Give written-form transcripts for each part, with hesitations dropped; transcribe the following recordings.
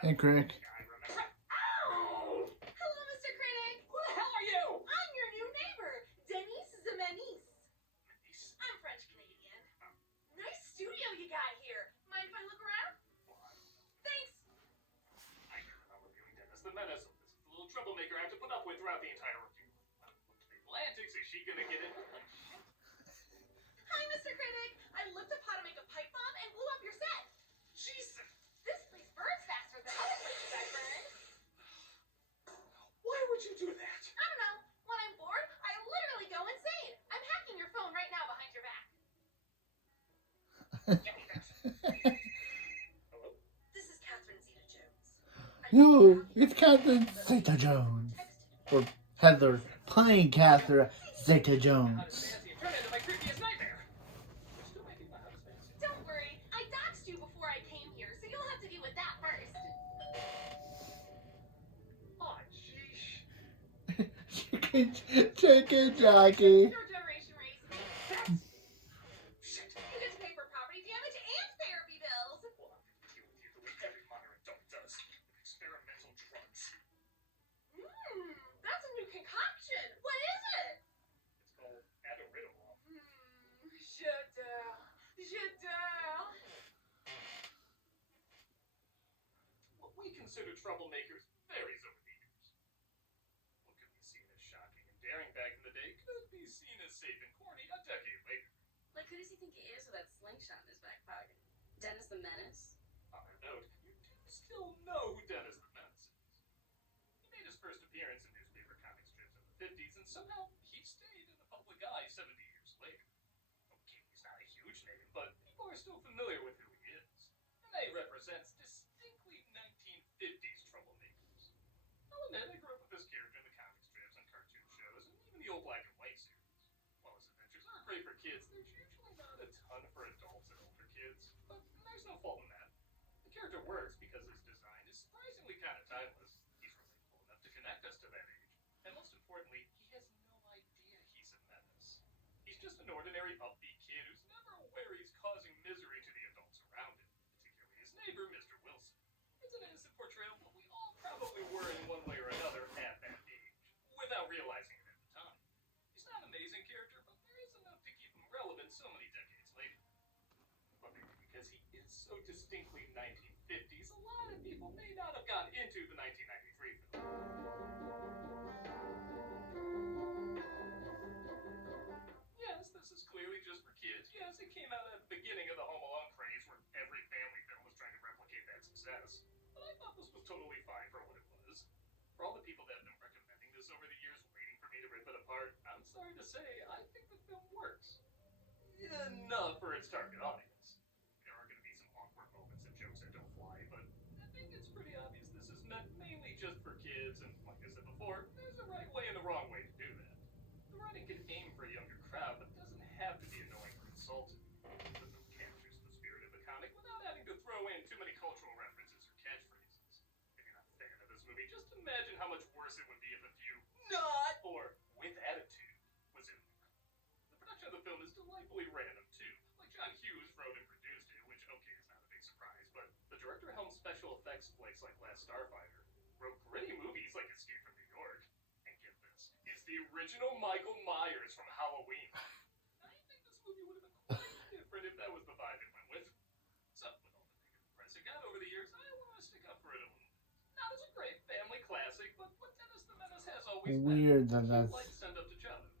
Hey, Crick. Ow! Hello, Mr. Critic. Who the hell are you? I'm your new neighbor, Denise the Manice. Denise? I'm French Canadian. Nice studio you got here. Mind if I look around? Well, I don't know. Thanks. I hear that I'm reviewing Dennis the Menace, so this is the little troublemaker I have to put up with throughout the entire review. What playful antics is she gonna get in? Like shit. Hi, Mr. Critic. I looked up how to make a pipe bomb and blew up your set. Jesus! This place burns faster than other places I burned. Why would you do that? I don't know. When I'm bored, I literally go insane. I'm hacking your phone right now behind your back. Give me that. Hello? This is Catherine Zeta-Jones. No, it's Catherine Zeta-Jones. Or Heather playing Catherine Zeta-Jones. Turn into my creepiest nightmare. You're still making my house fancy. Don't worry. I doxed you before I came here, so you'll have to deal with that first. Aw, sheesh. You can take it, Jackie. Your generation raised me. Shit. You get to pay for property damage and therapy bills. Well, I'm gonna deal with you the way every modern adult does. With experimental drugs. That's a new concoction. What is it? It's called Adderall. J'adore. J'adore. What we consider troublemakers varies over the years. What could be seen as shocking and daring back in the day could be seen as safe and corny a decade later. Like, who does he think he is with that slingshot in his back pocket? Dennis the Menace? On a note, you do still know who Dennis the Menace is. He made his first appearance in newspaper comic strips in the 50s, and somehow he stayed in the public eye 70 years later. Okay, he's not a huge name, but people are still familiar with who he is. And he represents distinctly 1950s troublemakers. I'll admit, I grew up with this character in the comic strips and cartoon shows, and even the old black and white series. While his adventures are great for kids, there's usually not a ton for adults and older kids, but there's no fault in that. The character works because his design is surprisingly kind of timeless. He's relatable enough to connect us to that age. And most importantly, he has no idea he's a menace. He's just an ordinary upbeat kid who's never aware he's causing misery to the adults around him, particularly his neighbor, Mr. Wilson. It's an innocent portrayal of what we all probably were in one way or another at that age, without realizing it at the time. He's not an amazing character, but there is enough to keep him relevant so many decades later. But maybe because he is so distinctly 1950s, a lot of people may not have gotten into the 1993 film. Yes, this is clearly just for kids. Yes, it came out at the beginning of the Home Alone craze where every family film was trying to replicate that success. But I thought this was totally fine for what it was. For all the people that have been recommending this over the years, waiting for me to rip it apart, I'm sorry to say, I think the film works. Enough for its target audience. There are going to be some awkward moments and jokes that don't fly, but I think it's pretty obvious this is meant mainly just for kids, and like I said before, there's a right way and a wrong way to do that. The writing can aim for a younger crowd, but doesn't have to be annoying or insulting. The film captures the spirit of the comic without having to throw in too many cultural references or catchphrases. If you're not a fan of this movie, just imagine how much worse it would be if a few "not" or "with attitude" was in there. The production of the film is delightfully random, too. Like John Hughes wrote and produced it, which, okay, is not a big surprise, but the director helmed special effects flicks like Last Starfighter, wrote gritty movies like Escape from New York, and get this, it's the original Michael Myers from Halloween. I think this movie would have been quite different if that was the vibe it went with. So, with all the negative press it got over the years, I want to stick up for it a little bit. Not as a great family classic, but what Dennis the Menace has always Weird been. that that's... Like send up to childhood.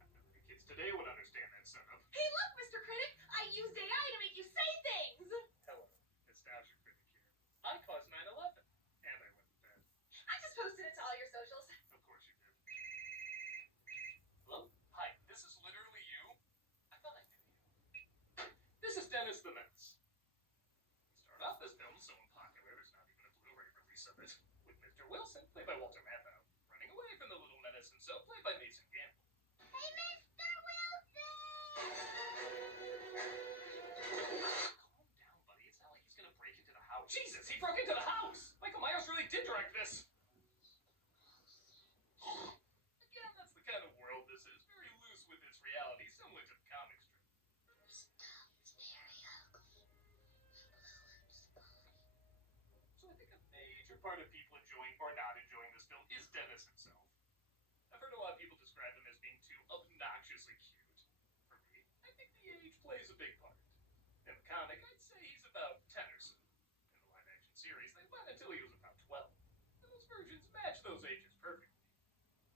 I know the kids today would understand that setup. Hey, look, Mr. Critic. I used AI to make you say things. Hello, Nostalgia Critic here. I caused 9/11, and I went to bed. I just posted it to all your socials. Of course you did. Hello? Hi, this is literally you? I thought I knew you. This is Dennis the Menace. He started off this film so unpopular there's not even a Blu-ray release of it, with Mr. Wilson, played by Walter Matthau, running away from the little menace himself, played by Mason Gamble. Hey, Mr. Wilson! major part of people enjoying or not enjoying this film is Dennis himself. I've heard a lot of people describe him as being too obnoxiously cute. For me, I think the age plays a big part. In the comic, I'd say he's about 10 or so. In the live-action series, they went until he was about 12. And those versions match those ages perfectly.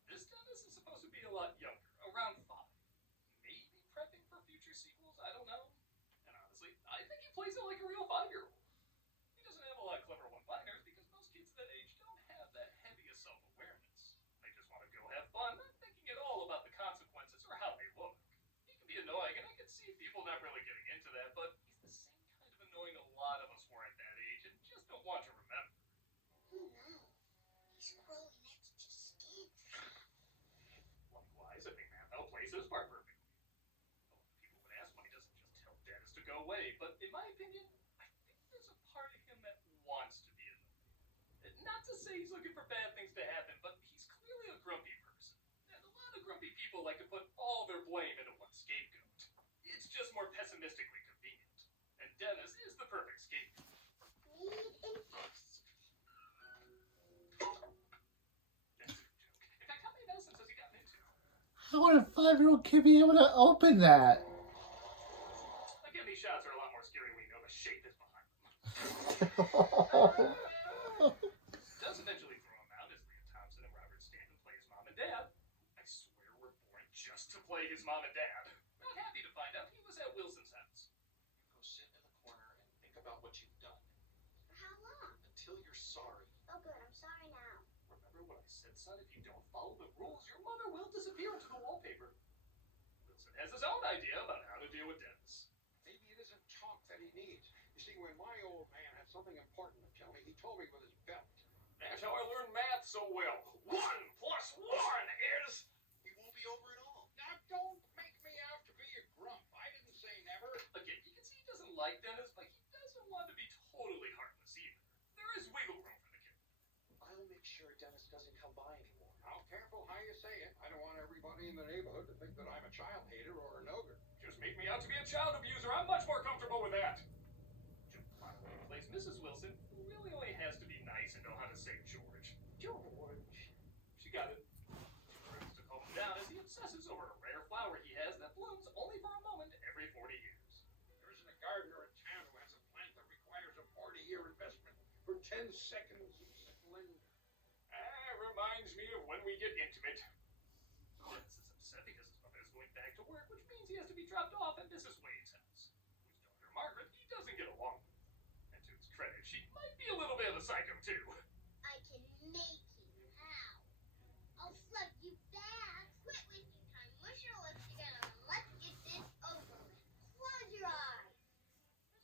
This Dennis is supposed to be a lot younger, around 5. Maybe prepping for future sequels, I don't know. And honestly, I think he plays it like a real 5-year-old. He doesn't have a lot of clever one-liners because most kids that age don't have that heavy of self-awareness. They just want to go have fun, not thinking at all about the consequences or how they look. He can be annoying, and I can see people not really getting into that, but he's the same kind of annoying a lot of us were at that age and just don't want to remember. Oh no. He's growing extra skin. Likewise, I think Matthau plays his part perfectly. A lot of people would ask why he doesn't just tell Dennis to go away, but in my opinion, I think there's a part of him that wants to be annoyed. Not to say he's looking for bad things to happen, but he's clearly a grumpy person. And a lot of grumpy people like to put all their blame into one scapegoat. It's just more pessimistically convenient. And Dennis is the perfect scapegoat. Need an X. That's a good joke. In fact, how many medicines has he gotten into? How would a 5-year-old kid be able to open that? Again, these shots are a lot more scary when you know the shape is behind them. Does eventually throw him out as Leah Thompson and Robert Stanton play his mom and dad. I swear we're born just to play his mom and dad. Not happy to find out he was at Wilson's house. Go sit in the corner and think about what you've done. For how long? Until you're sorry. Oh good, I'm sorry now. Remember what I said, son? If you don't follow the rules, your mother will disappear into the wallpaper. Wilson has his own idea about how to deal with Dennis. Maybe it isn't talk that he needs. You see, when my old man had something important to tell me, he told me with his belt. That's how I learned math so well. 1 plus 1 is... He won't be over at all. Now, don't make me out to be a grump. I didn't say never. Again, you can see he doesn't like Dennis, but he doesn't want to be totally heartless either. There is wiggle room for the kid. I'll make sure Dennis doesn't come by anymore. Now, careful how you say it. I don't want everybody in the neighborhood to think that I'm a child hater or an ogre. Just make me out to be a child abuser. I'm much more comfortable with that. Joe Conway plays Mrs. Wilson, who really only has to be nice and know how to say George. George. She got it. She tries to calm him down as he obsesses over a rare flower he has that blooms only for a moment every 40 years. There isn't a gardener in town who has a plant that requires a 40-year investment for 10 seconds of splendor. Reminds me of when we get intimate. Dennis is upset because his mother is going back to work, which means he has to be dropped off at Mrs. Wade's house, whose daughter Margaret he doesn't get along with. And to his credit, she might be a little bit of a psycho too. I can make you. How? I'll slug you back. Quit wasting time. Mush your lips together and let's get this over with. Close your eyes.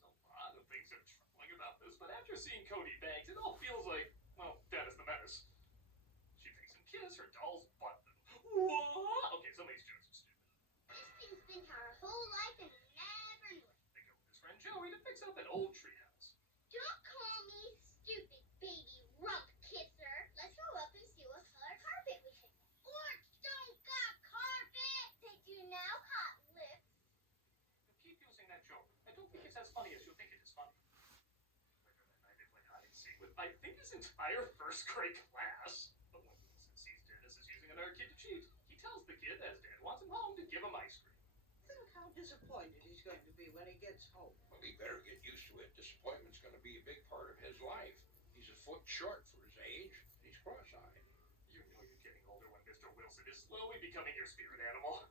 There's a lot of things that are troubling about this, but after seeing Cody Banks, it all feels like, well, Dennis the Menace. She makes him kiss her doll's butt. What? Okay, some of these jokes are stupid. This thing's been here her whole life and never knew it. They go with his friend Joey to fix up an old treehouse. Don't call me stupid, baby rump kisser. Let's go up and see what color carpet we should get. Orcs don't got carpet. They do now, hot lips. You keep using that joke. I don't think it's as funny as you think it is funny. Later that night, they play hide and seek with, I think, his entire first grade class. But when Wilson sees Dennis is using another kid to cheat, he tells the kid that his dad wants him home to give him ice cream. Think how disappointed he's going to be when he gets home. Well, he better get used to it. Disappointment's going to be a big part of his life. He's a foot short for his age, and he's cross-eyed. You know you're getting older when Mr. Wilson is slowly becoming your spirit animal.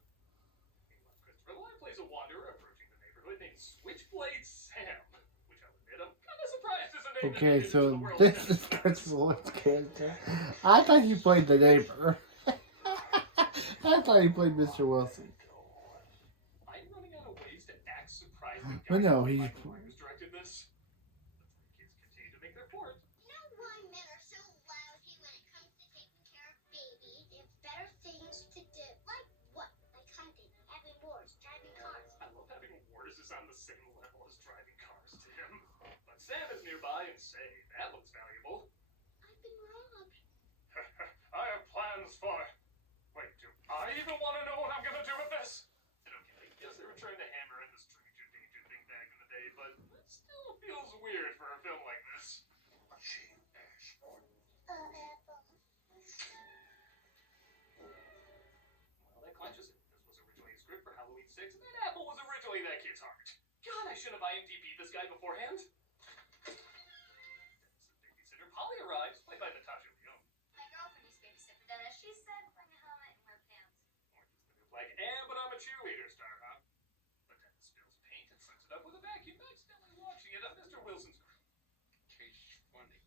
Meanwhile, Christopher Lloyd plays a wanderer approaching the neighborhood named Switchblade Sam, which I'll admit I'm kind of surprised is a name that Okay, made it into so the world this of is Dennis the Chris Menace. Lloyd's character. I thought he played the neighbor. I thought he played Mr. Wilson. I'm running out of ways to act surprised that But no, Guy he's- Michael Myers directed this. The three kids continue to make their point. You know why men are so lousy when it comes to taking care of babies? They have better things to do. Like what? Like hunting, having wars, driving cars. I love having wars is on the same level as driving cars to him. But Sam is nearby and say, that looks valuable. I've been robbed. I have plans for... Wait, do I even want to know what I'm going to do with this? And okay, yes, they were trying to hammer in the stranger danger thing back in the day, but it still feels weird for a film like this. Machine ass. I should have IMDb'd this guy beforehand. Babysitter Polly arrives, played by Natasha Lyonne. My girlfriend used to babysit for Dennis. She said bring a helmet and wear pants. Like, and but I'm a cheerleader star, huh? But Dennis spills paint and sucks it up with a vacuum, accidentally launching it at Mr. Wilson's grill. Tastes funny.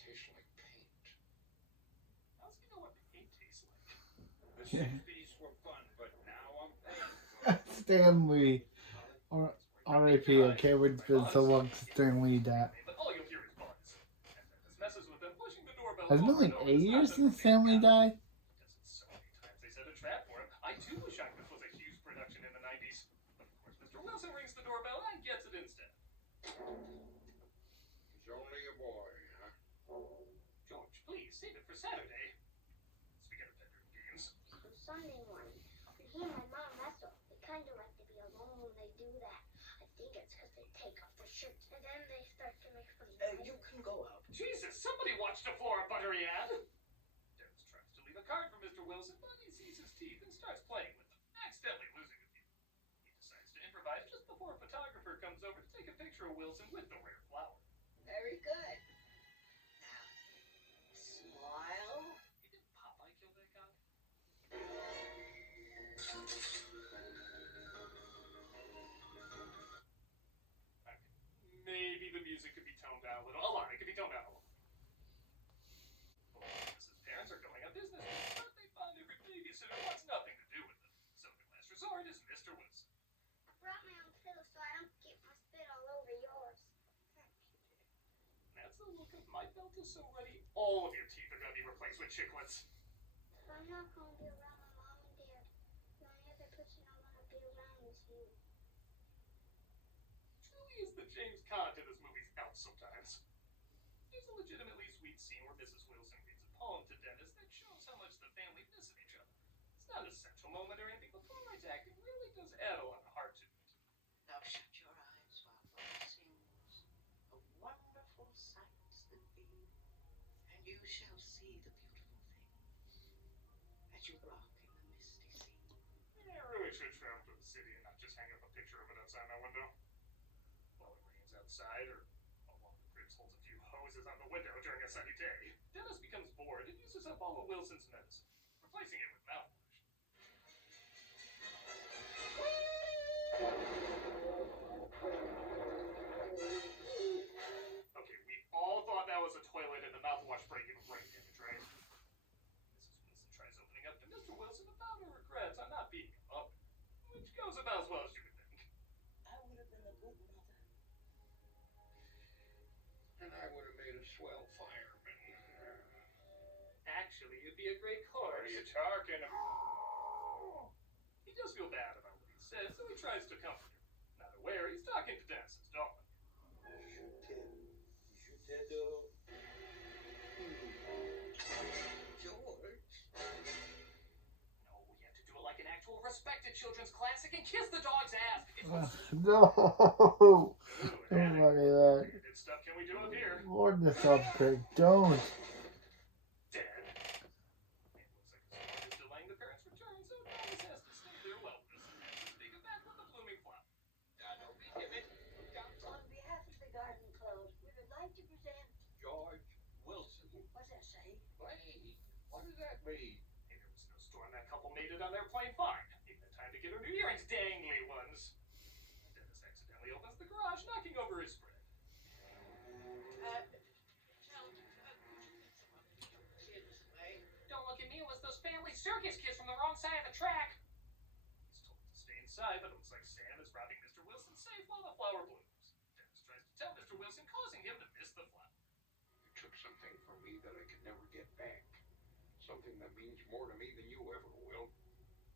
Tastes like paint. How does he know what paint tastes like? The 60s were fun, but now I'm paying. Stanley. Or R.I.P. I can't wait for so long to Stanley that. But all you'll hear is buzz. And Dennis messes with them, pushing the doorbell. Has it been like 8 years since Stanley died? So many times they set a trap for him. I too wish this was a huge production in the 90s. But of course, Mr. Wilson rings the doorbell and gets it instead. He's only a boy, huh? George, please save it for Saturday. Speaking of bedroom games. On Sunday morning, when he and my mom wrestle, they kind of like to be alone when they do that. I think it's because they take off their shirts and then they start to make funny You can go out. Jesus, somebody watched a Flora Buttery ad. Dennis tries to leave a card for Mr. Wilson, but he sees his teeth and starts playing with them, accidentally losing a few. He decides to improvise just before a photographer comes over to take a picture of Wilson with the rare flower. Very good. Now, smile. Hey, did Popeye kill that guy? Maybe the music could be toned down a little. A lot. It could be toned down a little. Mrs. Parents are going on business, but they find every babysitter wants nothing to do with them. So the last resort is Mr. Wilson. I brought my own pillow so I don't get my spit all over yours. That's the look of my belt is so ready. All of your teeth are going to be replaced with chiclets. But I'm not going to be around my mom and dad. The only other person I want to be around is you. Truly is the James Caan to this movie's elf sometimes. There's a legitimately sweet scene where Mrs. Wilson reads a poem to Dennis that shows how much the family misses each other. It's not a central moment or anything, but Floyd's acting really does add a lot of heart to it. Now shut your eyes while Lord sings of wonderful sights that be, and you shall see the beautiful things as you rock in the misty sea. I really should travel to the city and not just hang up a picture of it outside my window. While it rains outside, or while one of the cribs holds a few hoses on the window during a sunny day, Dennis becomes bored and uses up all of Wilson's medicine, replacing it with mouthwash. Okay, we all thought that was a toilet and the mouthwash breaking brain damage, right? Mrs. Wilson tries opening up to Mr. Wilson about her regrets on not being up, which goes about as well as you would think. I would have been a good mother. And I would have made a swell fireman. Actually, you'd be a great course. What are you talking about? He does feel bad about what he says, so he tries to comfort him. Not aware he's talking to Dennis's dog. George? No, we have to do it like an actual respected children's classic and kiss the dog's ass. It's No! Don't worry that. good stuff can we do up here? Lord this up, Craig. Don't. Dead. It looks like the storm is delaying the parents' return, so Dennis has to stay there while Wilson has to dig it back with the blooming flower. Don't be timid. On behalf of the Garden Club, we would like to present. George Wilson. What's that say? Hey, what does that mean? Hey, there was no storm. That couple made it on their plane fine. Even had time to get her new earrings, dangly ones. Dennis accidentally opens the garage, knocking over his spread. Don't look at me, it was those family circus kids from the wrong side of the track. He's told to stay inside, but it looks like Sam is robbing Mr. Wilson's safe while the flower blooms. Dennis tries to tell Mr. Wilson, causing him to miss the flower. You took something from me that I could never get back. Something that means more to me than you ever will.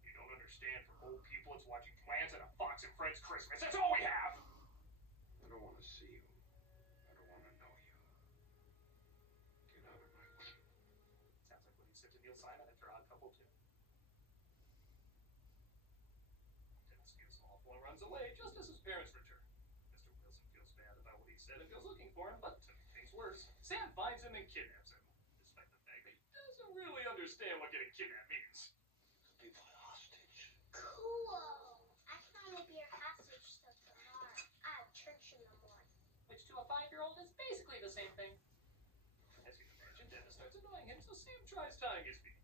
You don't understand, for old people, it's watching plants at a Fox and Friends Christmas. That's all we have! I don't want to see you. I don't want to know you. Get out of my way. Sounds like what he said to Neil Simon after Odd Couple 2. Dennis feels awful and runs away just as his parents return. Mr. Wilson feels bad about what he said and goes looking for him, but to make things worse, Sam finds him and kidnaps him, despite the fact that he doesn't really understand what getting kidnapped means. Be my hostage. Cool. I can only be to a 5-year-old is basically the same thing. As you can imagine, Dennis starts annoying him, so Sam tries tying his feet.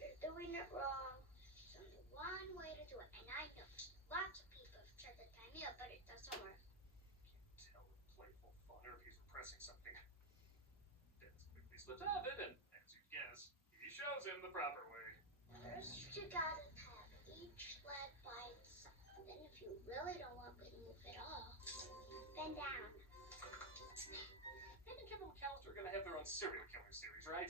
You're doing it wrong. There's only one way to do it, and I know lots of people have tried to tie me up, but it doesn't work. Can't tell with playful fun or if he's repressing something. Dennis quickly slips out of it, and as you'd guess, he shows him the proper way. First, you gotta have each leg by itself. Then, if you really don't want me to move at all, bend down. Him and Kevin McAllister are gonna have their own serial killer series, right?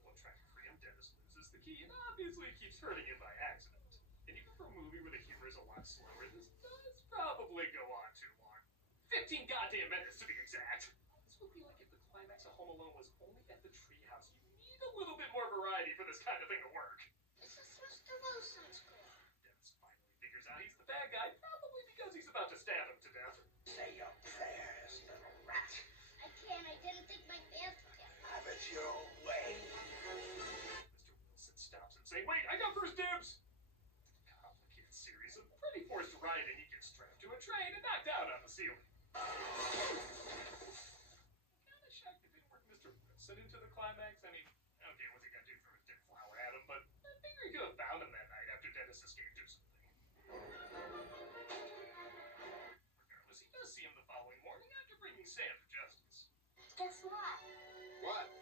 While trying to free him, Dennis loses the key and obviously keeps hurting him by accident. And even for a movie where the humor is a lot slower, this does probably go on too long. 15 goddamn minutes to be exact. This would be like if the climax of Home Alone was only at the treehouse. You need a little bit more variety for this kind of thing to work. This is Mr. Wilson's car. Dennis finally figures out he's the bad guy, probably because he's about to stab him to death. Say your prayers, little rat. I can't. I didn't think my bath would get Have it your own way. Mr. Wilson stops and says, "Wait, I got first dibs!" Complicated series of pretty forced riding. He gets strapped to a train and knocked out on the ceiling. Kinda shocked it didn't work Mr. Wilson into the climax. I mean, okay, what's he gonna do? Throw a dead flower at him? But I figure he could have found him that night after Dennis escaped or something. Regardless, he does see him the following morning after bringing Sam to justice. Guess what? What?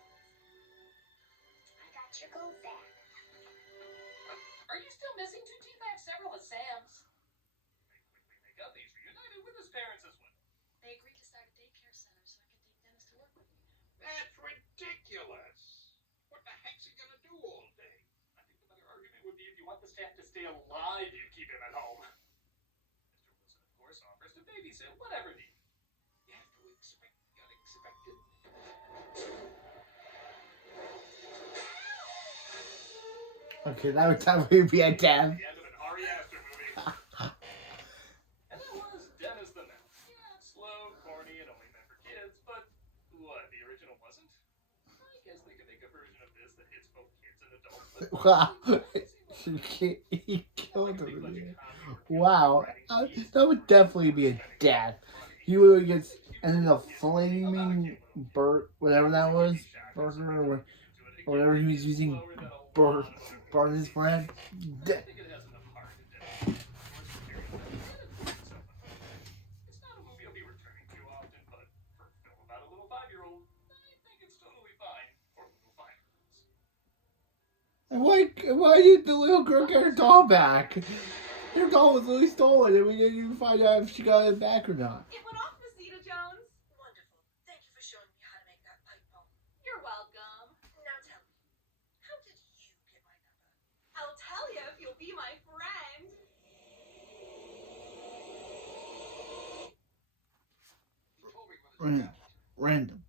I got your gold back. Are you still missing 2 teeth? I have several of Sam's. They quickly make up. He's reunited with his parents as well. They agreed to start a daycare center so I can take Dennis to work with me now. That's ridiculous. What the heck's he gonna do all day? I think the better argument would be if you want the staff to stay alive, you keep him at home. Mr. Wilson, of course, offers to babysit whatever needed. You have to expect the unexpected. Okay, that would definitely be a death. The end of an Ari Aster movie. And that was Dennis the Menace. Yeah, it's slow, corny, and only meant for kids, but what, the original wasn't? I guess they could make a version of this that hits both kids and adults. But Wow. He killed him. Wow. That would definitely be a death. He would get, and then the flaming whatever that was, burger or whatever he was using, burn his friend. I think it has enough heart and depth. It's not a movie I'll be returning to often, but for a film about a little 5-year-old, I think it's totally fine for little 5-year-olds. And why did the little girl get her doll back? Her doll was literally stolen, and we didn't even find out if she got it back or not. It went off, Rosita Jones. Wonderful. Thank you for showing me how to make that pipe bomb. You're welcome. Now tell me, how did you get my number? I'll tell you if you'll be my friend. You told me when this Random.